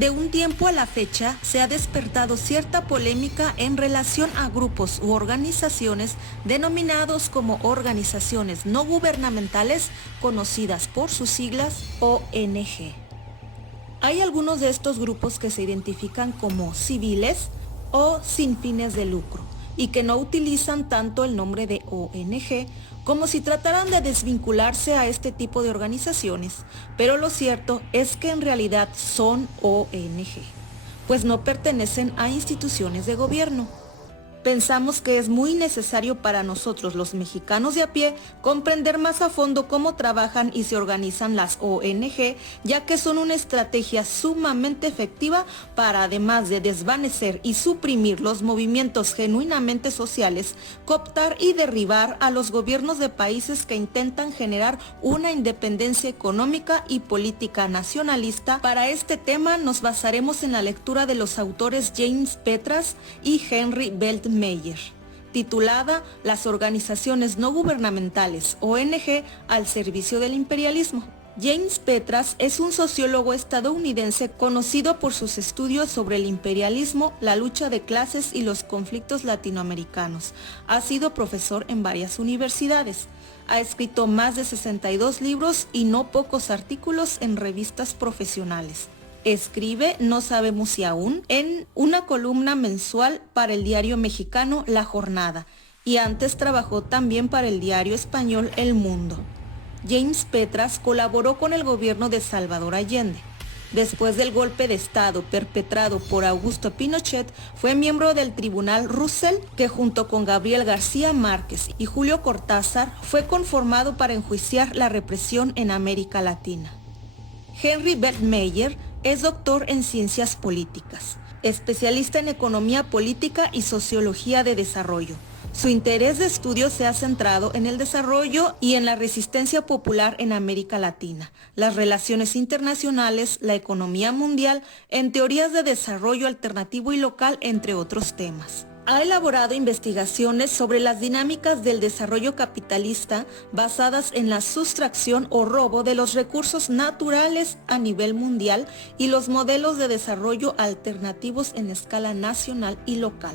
De un tiempo a la fecha se ha despertado cierta polémica en relación a grupos u organizaciones denominados como organizaciones no gubernamentales, conocidas por sus siglas ONG. Hay algunos de estos grupos que se identifican como civiles o sin fines de lucro y que no utilizan tanto el nombre de ONG como si trataran de desvincularse a este tipo de organizaciones, pero lo cierto es que en realidad son ONG, pues no pertenecen a instituciones de gobierno. Pensamos que es muy necesario para nosotros los mexicanos de a pie comprender más a fondo cómo trabajan y se organizan las ONG, ya que son una estrategia sumamente efectiva para, además de desvanecer y suprimir los movimientos genuinamente sociales, cooptar y derribar a los gobiernos de países que intentan generar una independencia económica y política nacionalista. Para este tema nos basaremos en la lectura de los autores James Petras y Henry Weltmeyer, titulada Las organizaciones no gubernamentales, ONG, al servicio del imperialismo. James Petras es un sociólogo estadounidense conocido por sus estudios sobre el imperialismo, la lucha de clases y los conflictos latinoamericanos. Ha sido profesor en varias universidades. Ha escrito más de 62 libros y no pocos artículos en revistas profesionales. Escribe, no sabemos si aún, en una columna mensual para el diario mexicano La Jornada y antes trabajó también para el diario español El Mundo. James Petras colaboró con el gobierno de Salvador Allende. Después del golpe de Estado perpetrado por Augusto Pinochet, fue miembro del Tribunal Russell, que junto con Gabriel García Márquez y Julio Cortázar fue conformado para enjuiciar la represión en América Latina. Henry Weltmeyer es doctor en ciencias políticas, especialista en economía política y sociología de desarrollo. Su interés de estudio se ha centrado en el desarrollo y en la resistencia popular en América Latina, las relaciones internacionales, la economía mundial, en teorías de desarrollo alternativo y local, entre otros temas. Ha elaborado investigaciones sobre las dinámicas del desarrollo capitalista basadas en la sustracción o robo de los recursos naturales a nivel mundial y los modelos de desarrollo alternativos en escala nacional y local.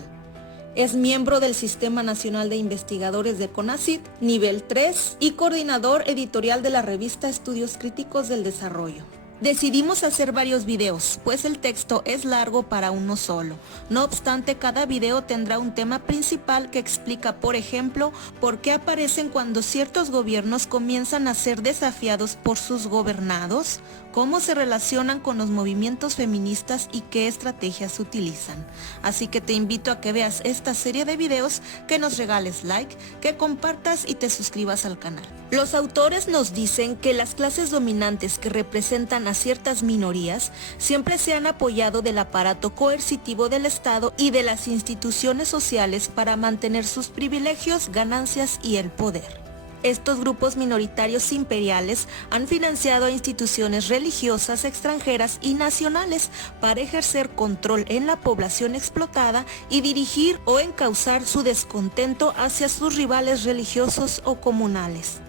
Es miembro del Sistema Nacional de Investigadores de CONACYT, nivel 3, y coordinador editorial de la revista Estudios Críticos del Desarrollo. Decidimos hacer varios videos, pues el texto es largo para uno solo. No obstante, cada video tendrá un tema principal que explica, por ejemplo, por qué aparecen cuando ciertos gobiernos comienzan a ser desafiados por sus gobernados, cómo se relacionan con los movimientos feministas y qué estrategias utilizan. Así que te invito a que veas esta serie de videos, que nos regales like, que compartas y te suscribas al canal. Los autores nos dicen que las clases dominantes que representan a ciertas minorías siempre se han apoyado del aparato coercitivo del Estado y de las instituciones sociales para mantener sus privilegios, ganancias y el poder. Estos grupos minoritarios imperiales han financiado a instituciones religiosas extranjeras y nacionales para ejercer control en la población explotada y dirigir o encauzar su descontento hacia sus rivales religiosos o comunales.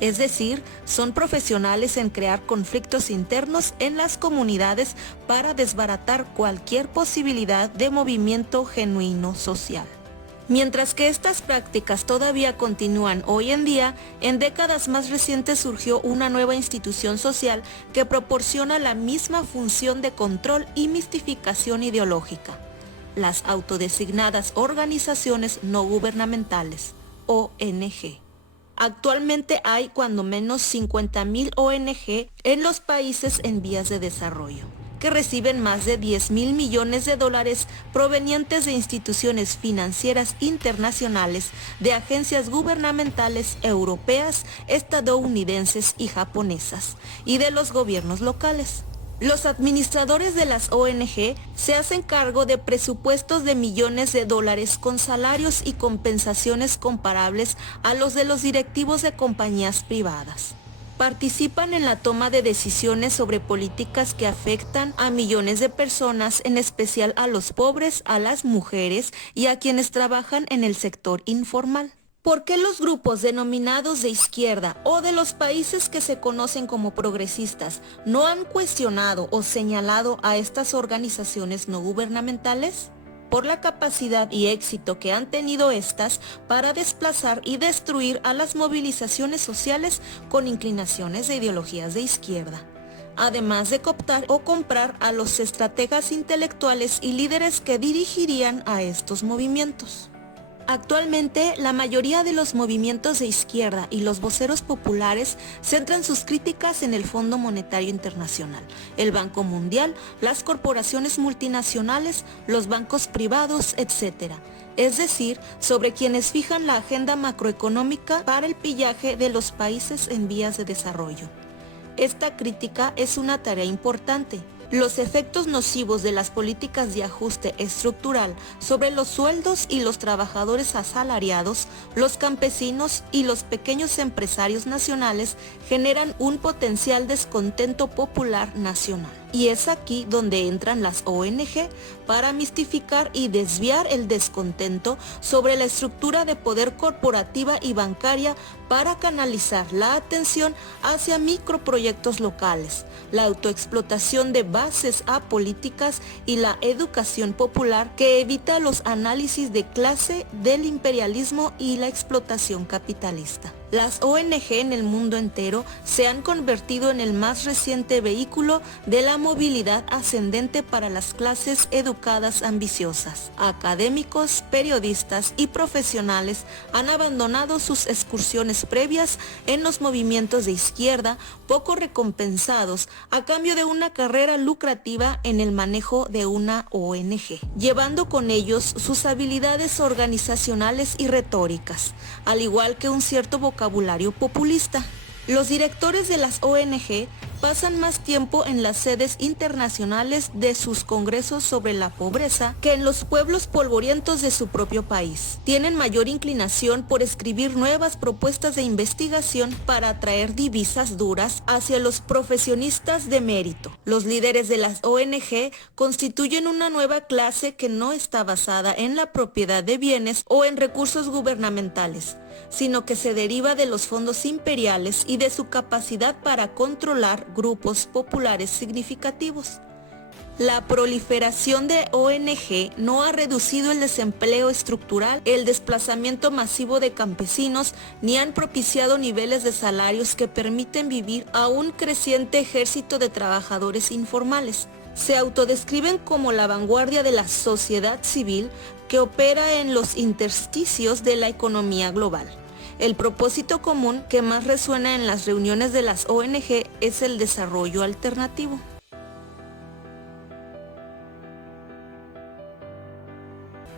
Es decir, son profesionales en crear conflictos internos en las comunidades para desbaratar cualquier posibilidad de movimiento genuino social. Mientras que estas prácticas todavía continúan hoy en día, en décadas más recientes surgió una nueva institución social que proporciona la misma función de control y mistificación ideológica: las autodesignadas organizaciones no gubernamentales, ONG. Actualmente hay cuando menos 50,000 ONG en los países en vías de desarrollo, que reciben más de 10,000 millones de dólares provenientes de instituciones financieras internacionales, de agencias gubernamentales europeas, estadounidenses y japonesas, y de los gobiernos locales. Los administradores de las ONG se hacen cargo de presupuestos de millones de dólares con salarios y compensaciones comparables a los de los directivos de compañías privadas. Participan en la toma de decisiones sobre políticas que afectan a millones de personas, en especial a los pobres, a las mujeres y a quienes trabajan en el sector informal. ¿Por qué los grupos denominados de izquierda o de los países que se conocen como progresistas no han cuestionado o señalado a estas organizaciones no gubernamentales? Por la capacidad y éxito que han tenido estas para desplazar y destruir a las movilizaciones sociales con inclinaciones de ideologías de izquierda, además de cooptar o comprar a los estrategas intelectuales y líderes que dirigirían a estos movimientos. Actualmente, la mayoría de los movimientos de izquierda y los voceros populares centran sus críticas en el Fondo Monetario Internacional, el Banco Mundial, las corporaciones multinacionales, los bancos privados, etc. Es decir, sobre quienes fijan la agenda macroeconómica para el pillaje de los países en vías de desarrollo. Esta crítica es una tarea importante. Los efectos nocivos de las políticas de ajuste estructural sobre los sueldos y los trabajadores asalariados, los campesinos y los pequeños empresarios nacionales generan un potencial descontento popular nacional. Y es aquí donde entran las ONG para mistificar y desviar el descontento sobre la estructura de poder corporativa y bancaria para canalizar la atención hacia microproyectos locales, la autoexplotación de bases apolíticas y la educación popular que evita los análisis de clase del imperialismo y la explotación capitalista. Las ONG en el mundo entero se han convertido en el más reciente vehículo de la movilidad ascendente para las clases educadas ambiciosas. Académicos, periodistas y profesionales han abandonado sus excursiones previas en los movimientos de izquierda, poco recompensados, a cambio de una carrera lucrativa en el manejo de una ONG, llevando con ellos sus habilidades organizacionales y retóricas, al igual que un cierto vocabulario populista. Los directores de las ONG pasan más tiempo en las sedes internacionales de sus congresos sobre la pobreza que en los pueblos polvorientos de su propio país. Tienen mayor inclinación por escribir nuevas propuestas de investigación para atraer divisas duras hacia los profesionistas de mérito. Los líderes de las ONG constituyen una nueva clase que no está basada en la propiedad de bienes o en recursos gubernamentales, sino que se deriva de los fondos imperiales y de su capacidad para controlar grupos populares significativos. La proliferación de ONG no ha reducido el desempleo estructural, el desplazamiento masivo de campesinos, ni han propiciado niveles de salarios que permiten vivir a un creciente ejército de trabajadores informales. Se autodescriben como la vanguardia de la sociedad civil que opera en los intersticios de la economía global. El propósito común que más resuena en las reuniones de las ONG es el desarrollo alternativo.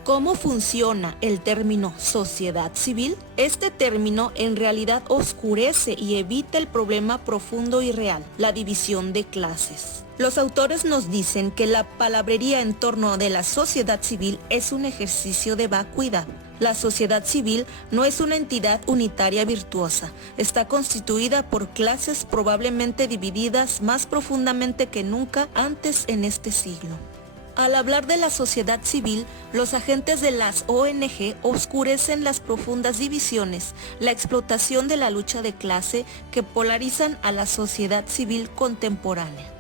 ¿Cómo funciona el término sociedad civil? Este término en realidad oscurece y evita el problema profundo y real, la división de clases. Los autores nos dicen que la palabrería en torno de la sociedad civil es un ejercicio de vacuidad. La sociedad civil no es una entidad unitaria virtuosa, está constituida por clases probablemente divididas más profundamente que nunca antes en este siglo. Al hablar de la sociedad civil, los agentes de las ONG oscurecen las profundas divisiones, la explotación de la lucha de clase que polarizan a la sociedad civil contemporánea.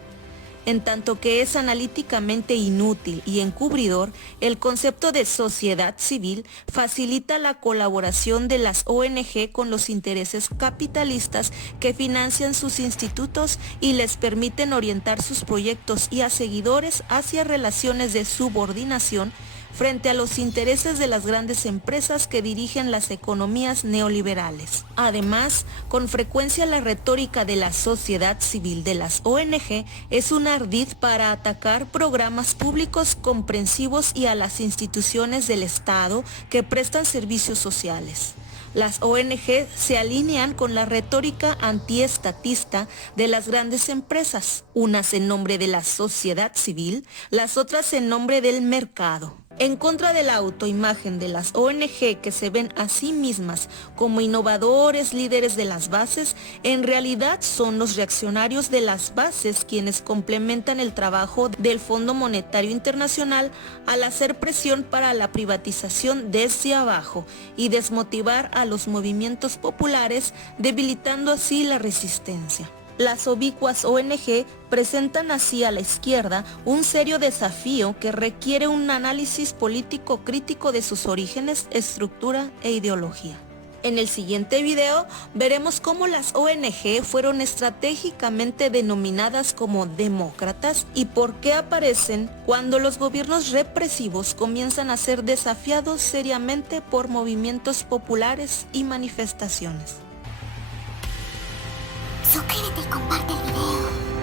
En tanto que es analíticamente inútil y encubridor, el concepto de sociedad civil facilita la colaboración de las ONG con los intereses capitalistas que financian sus institutos y les permiten orientar sus proyectos y a seguidores hacia relaciones de subordinación frente a los intereses de las grandes empresas que dirigen las economías neoliberales. Además, con frecuencia la retórica de la sociedad civil de las ONG es un ardid para atacar programas públicos comprensivos y a las instituciones del Estado que prestan servicios sociales. Las ONG se alinean con la retórica antiestatista de las grandes empresas, unas en nombre de la sociedad civil, las otras en nombre del mercado. En contra de la autoimagen de las ONG que se ven a sí mismas como innovadores líderes de las bases, en realidad son los reaccionarios de las bases quienes complementan el trabajo del Fondo Monetario Internacional al hacer presión para la privatización desde abajo y desmotivar a los movimientos populares, debilitando así la resistencia. Las ubicuas ONG presentan así a la izquierda un serio desafío que requiere un análisis político crítico de sus orígenes, estructura e ideología. En el siguiente video veremos cómo las ONG fueron estratégicamente denominadas como demócratas y por qué aparecen cuando los gobiernos represivos comienzan a ser desafiados seriamente por movimientos populares y manifestaciones. Suscríbete y comparte el video.